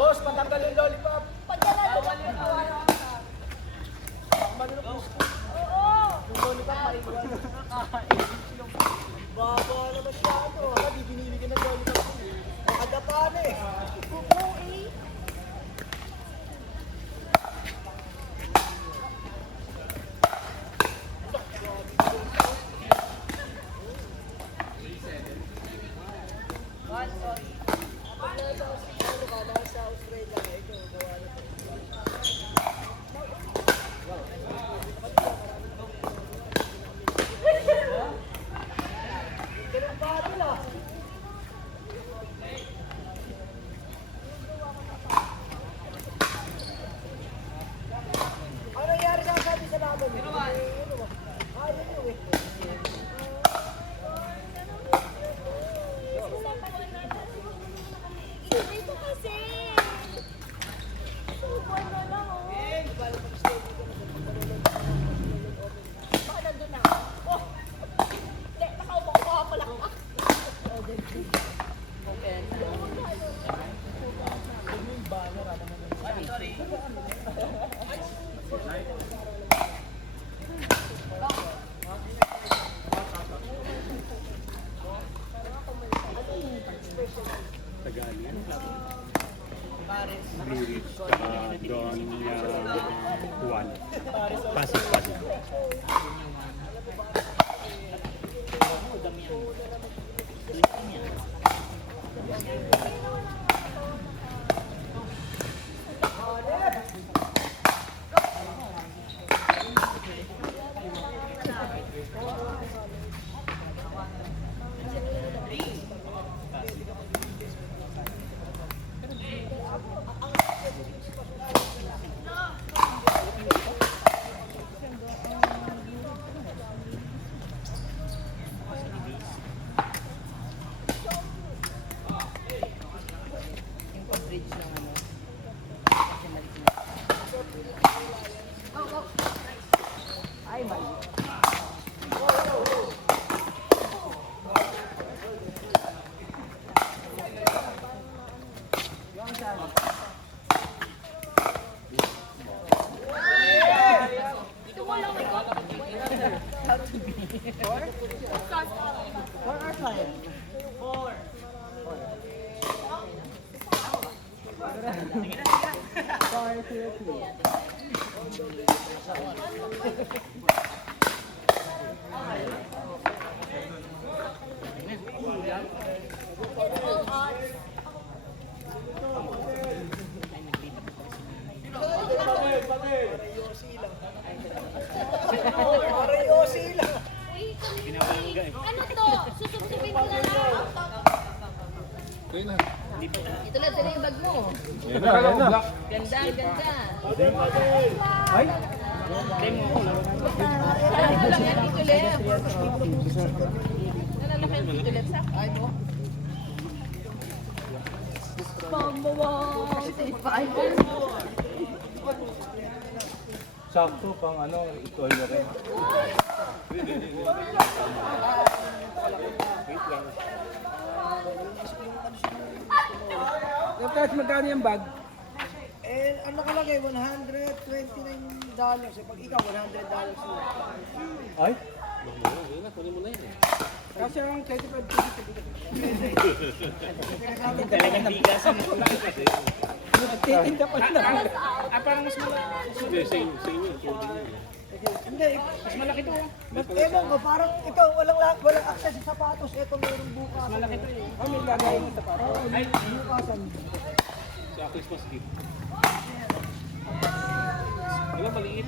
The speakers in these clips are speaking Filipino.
Boss, patanggal yung lollipop. Pagdala Bawal yung lollipop. Manulok mo. Oo. Yung lollipop, maiwan. Baba naman siya ito. Di binili ka ng lollipop. Nakadapa na eh. Oo eh. Ano nangyari sa sabi sa laban? Yun yun eh. Ito kasi. Subuan na lang oh. Baka nandun na. Oh! Hindi, nakaupo ko pa lang. Okay. Tagalog. Blue Ridge, Don Juan. Pasig. Ay, mali. Ano to? Susubsubin ko na lang. Ito na, sila yung bag mo. Yan na. Ganda, ganda. Ay! Nalalaki lang yan, Tito Lem. Nalalaki yung Tito Lem sa ay mo. Pambawang. Sakto pang ito ay rin. Tapos magkano yung bag? Eh, ang nakalagay, $129. Pag ikaw, $100 mo. Ay? Kasi ang 25 Talagang bigasan mo lang kasi. Titinda pa na. Parang mas malaki. Hindi, same yun. Hindi, Mas malaki to. ewan ko, parang ikaw, walang access sa sapatos. Ito meron bukas. Malaki to eh. Oh, may lagay ng sapatos. Ay, bukasan. Sa Christmas gift. Di ba maliit?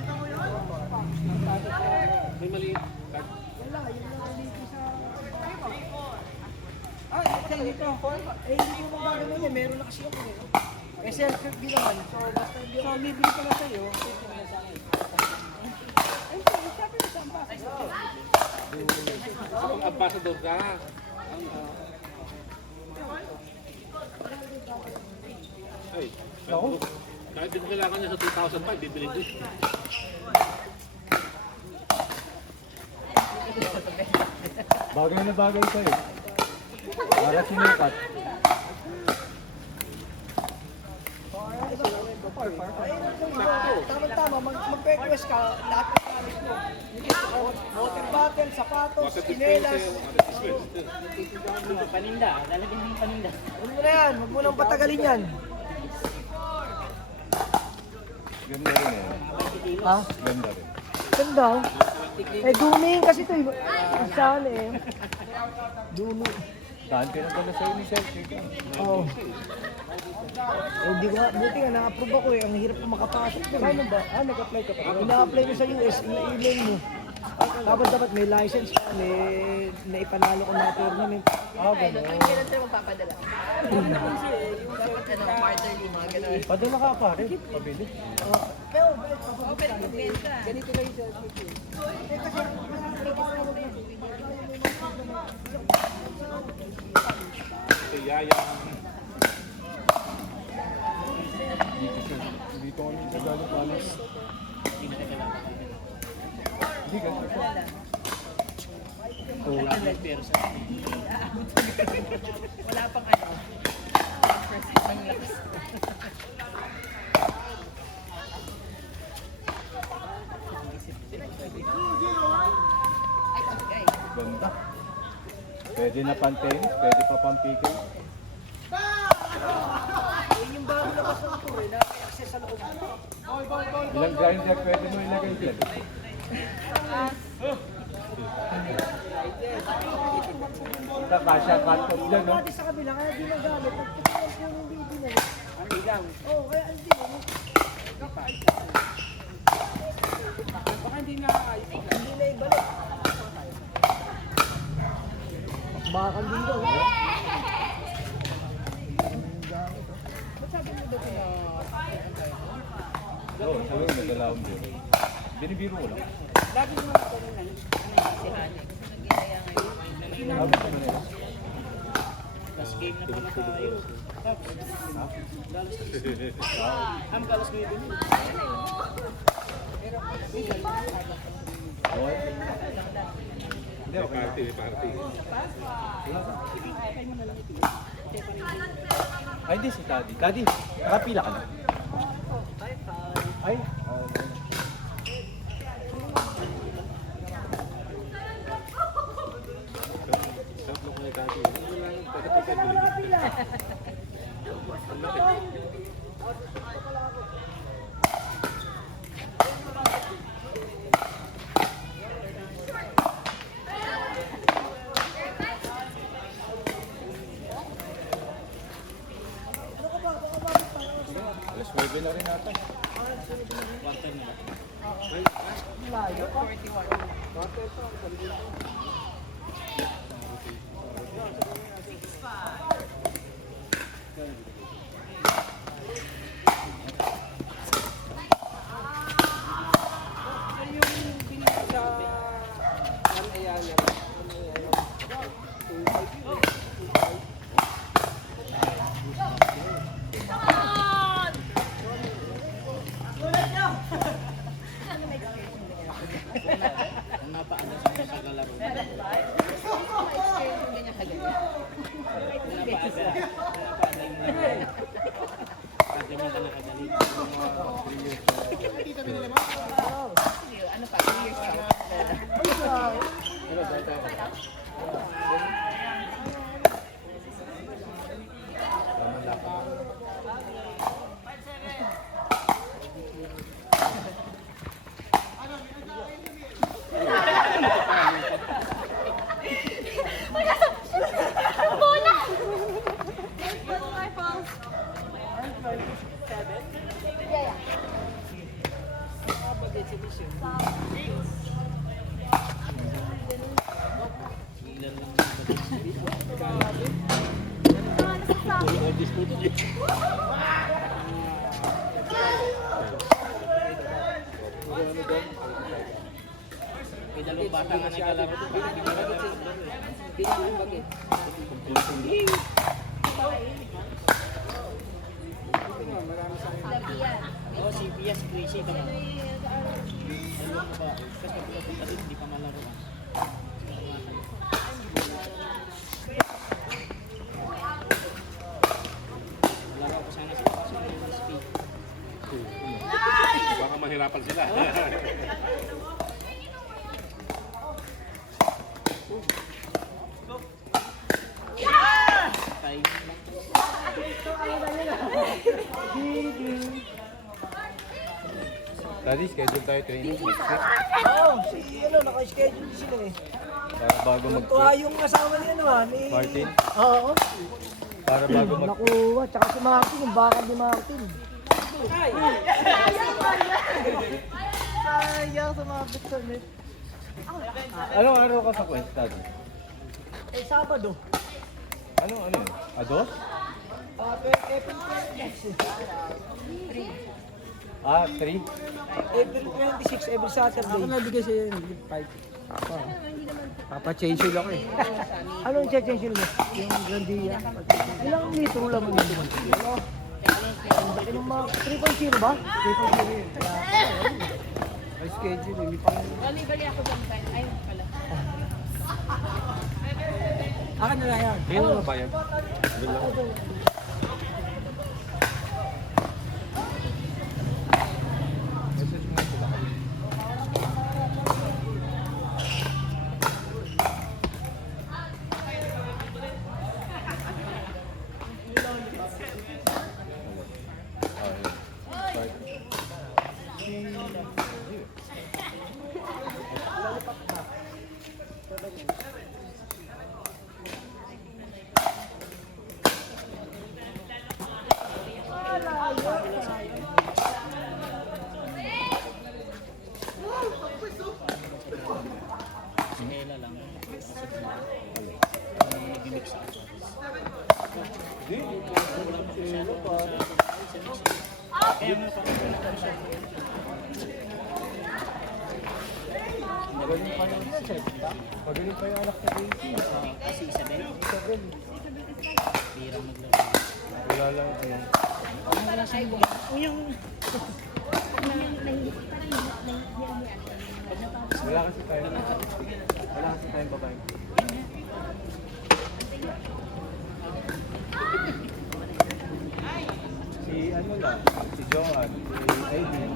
May maliit. Wala, yun lang dito sa... Kasi dito. Eh, hindi mo magagawin yan. Meron na kasi ako eh. Eh, self-help naman. So, basta hindi ako. So, bibili ko na sa'yo. Pag ambassador ka. Ay, kahit din kailangan niya sa 2005, bibili ko. Bagay na bagay sa'yo. Para sinikat. Tama-tama, mag-request ka, lahat ng gamit mo. Water bottle, sapatos, Water chinelas. dispenser, Paninda, lalagyan mo yung paninda. Huwag mo na yan, huwag mo nang patagalin yan. Ganda rin eh. Ha? Ganda rin. Ganda. Eh, dumi kasi ito eh. Saan eh? Dumi. Saan pinagdala sa'yo ni Sir? Oo. Hindi ko nga, buti nga na-approve ako eh. Ang hirap ko makapasok doon. Ano ba? Nag-apply ka pa? Na-apply ko sa US, na-email mo. Tapos dapat may license ka, may ipanalo ko na tournament. Kailan sila magpapadala? Dapat quarterly, mga ganun. Padala ka pa rin. Pabili. Pero, Pwede magbenta. ganito lang yung judgment eh. Si Yaya. Dito kami sa Galo Palace. Hindi ka. Wala pang ano. Percent ng lakas. Ay, okay. Ganda. Pwede na pan-tennis, pwede pa pan-PK. Yun yung bago labas ng tour eh, na may access sa loob. Ilang grinder pwede mo ilagay dyan? Kasya cut-off dyan, no? Dati sa kabila, kaya di nagamit. Nagtutunan ko yung baby na yun. Ang ilang? Oo, kaya hindi mo. Baka hindi na ibalik. Bakal din daw. Oo, sabi mo, nadala akong dyan. Binibiro ko lang. Lagi mo na kanina. Si Hane. Nag-inaya ngayon. Sabi ko na yun. Last game na pala tayo. Ang kalas mo yun. Okay. Hindi, okay lang. Party, party. Ay, hindi si Daddy. Daddy, nakapila ka na. Ay, Sarap mo kaya dati. Ano lang yung pwede. alas 9 na rin ata. Ang napaano sa paglalaro. Ganyan ka ganyan. Napaada. Napaada yung ganyan ka nakadali. Ano pa? 2 years pa. May dalawang bata nga naglalaro. Bakit hindi naglalaro? Oo, si Pias, Tracy, ito na. Dalawang ba? Kasi pagpunta dito, hindi pa malaro. Laro ko sana sa Pasig. mahirapan sila. Time lang. Daddy, schedule tayo training next week. Oo, si ano, naka-schedule din sila eh. Para bago Tuwa yung asawa ni ano ni... Martin? Oo. Para bago Nakuha, tsaka si Martin, yung bakal ni Martin. Sayang, sumabit sa net. Anong araw ka sa quest, Daddy? Eh, Sabado. Ano yun? Ados? April 26. 3? April 26, every Saturday. Ako nabigay sa'yo yung 5. Papa-change lang eh. Anong change mo? Yung Grandia. Ilang litro lang mo nito? Yung mga 3.0 ba? 3.0 yun. Ay, schedule, hindi pa rin. Bali ako dyan. Ay, pala. Akin na lang yan. Hindi mo mabayad. Doon lang. Message mo sila. Hela lang. Gimik sa akin. Kaya nga pa. Magaling pa yung anak ni Daisy. Kasi Isabel. Birang naglaro. Wala lang ano. Wala siya yung Wala kasi tayo. Wala kasi tayong babae. Si ano lang, si Johan, si Aileen.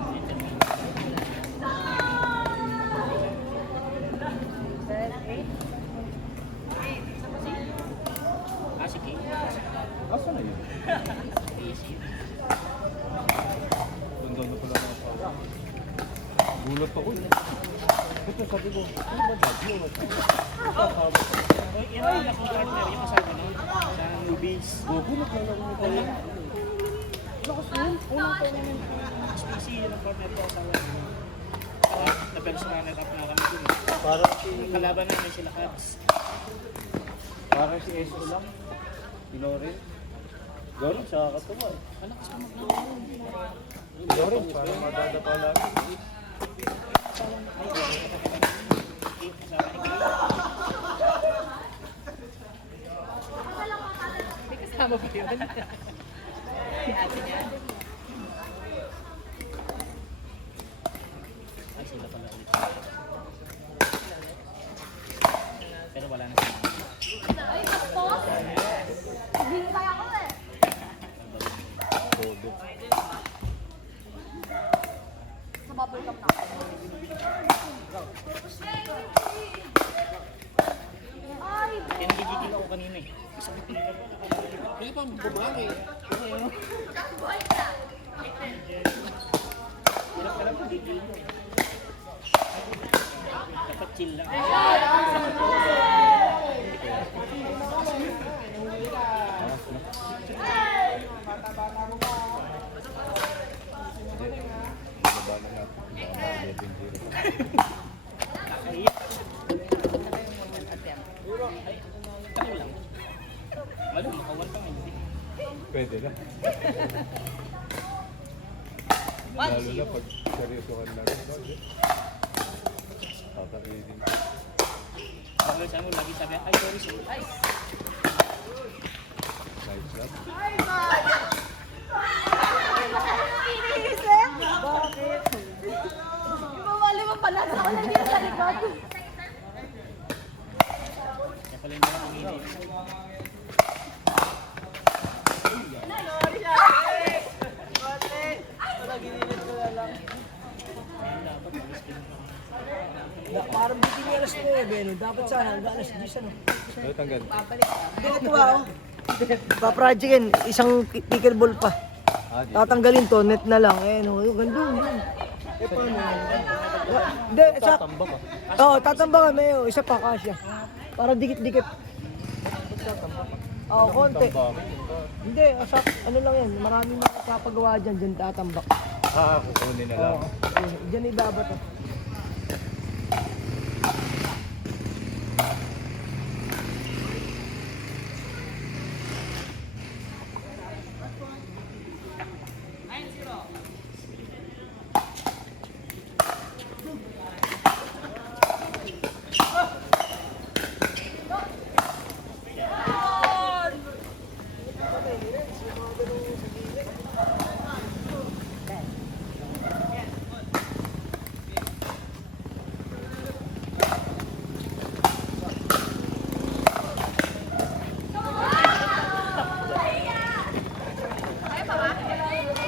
si Kay. Asa na yun? Busy. Doon na pala ng asawa. Gulat ako eh. Ito sabi ko, ano ba daddy o what's Oy, yan ang anak ng partner, yung kasama nun. Sa newbies. Gulat lang ako nito yun. Lakas yun. Unang taon namin HPC, yun ang partner ko asawa. Na-personal up na kami dun. Parang si, Yung kalaban namin sila Cubs. parang si Eso lang. Si Loren. Loren, siya katuwa eh. Malakas pa maglaro. Si Loren, parang madadapa lang. May kasama ba yun? Si ate niya. Ay, sila pala ulit. Pero wala na sila. Ay, tapos! Hintay ako eh. Bodo. Sa bubble cup na. Ay! Kaya nagigigil ako kanina eh. Isang tingin ako. Hindi pa bumami. Hirap ka lang magigil mo. Dapat chill lang. Baba na natin. Baka 11-0. Nakaiyak. Ano lang. Ano, makawan pa ngayon. Pwede na. Lalo na pag seryosohan natin. Tatakirin. Hanggang sa mo, lagi sabi, ay, sorry. Ay! Nice shot. Iniisip? Bakit? Mawali mo pala sa ako nandito sa likod. Kaya pala hindi na pumili. sabi, ano, dapat sana hanggang alas 10, ano. Ano tanggal? Hindi, ito oh. Pa-project yan, isang pickleball pa. Ah, di. Tatanggalin to, net na lang. Eh, no, yung gandun, yun. Eh, paano? Hindi, sa... Tatambak ah. Oo, tatamba kami, oh, isa pa, kasya. Para dikit-dikit. Oo, konti. Tambakin. Hindi, sa, ano lang yan, maraming makakapagawa dyan tatambak. Ah, kukunin na lang. Oo, diyan ibabat.